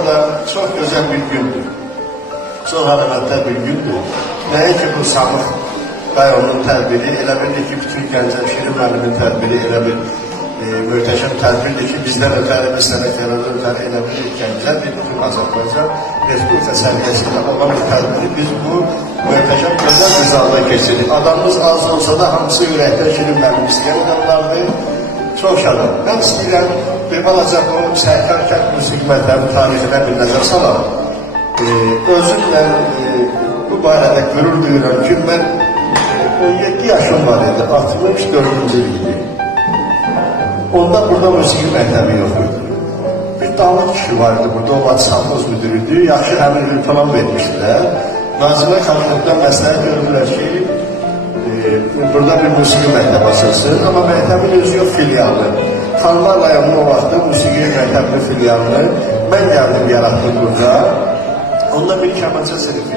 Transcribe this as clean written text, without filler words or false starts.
burada çox gözəl bir gündür. Çox əlaqətli bir gündür. Nəyə ki bu Samıq rayonunun tədbiri, elə bildik ki, bütün Gəncə Şirin müəllimin tədbiri, elə bir möhtəşəm tədbirdir ki, bizdən ötəri, biz sənətkarlardan ötəri elə bildik Gəncədir, bütün Azərbaycan Respublika səviyyəsində olan bir tədbiri biz bu möhtəşəm gözəl bir zalda keçirdik. Adamımız az olsa da hamısı ürəkdən Şirin müəllim istəyən adamlardır. Çox şadam. Mən istəyirəm, bir balaca bu Sərkar Kənd Musiqi Məktəbi tarixinə bir nəzər salam. Özümlə bu barədə qürur duyuram ki, mən 17 yaşım var idi, 64-cü ildi. Onda burada musiqi məktəbi yox idi. Bir dağlıq kişi var idi, burada olan savnoz müdürüydü, yaxşı həmin bir falan vermişdilər. Nazirlər Kabinetindən məsləhət gördülər ki, burada bir musiqi məktəbi açılsın, amma məktəbin özü yox, filialı. Xanlar rayonunun o vaxtda musiqi məktəbinin filialını mən gəldim, yaratdım burada. Onda bir kəmançı sınıfı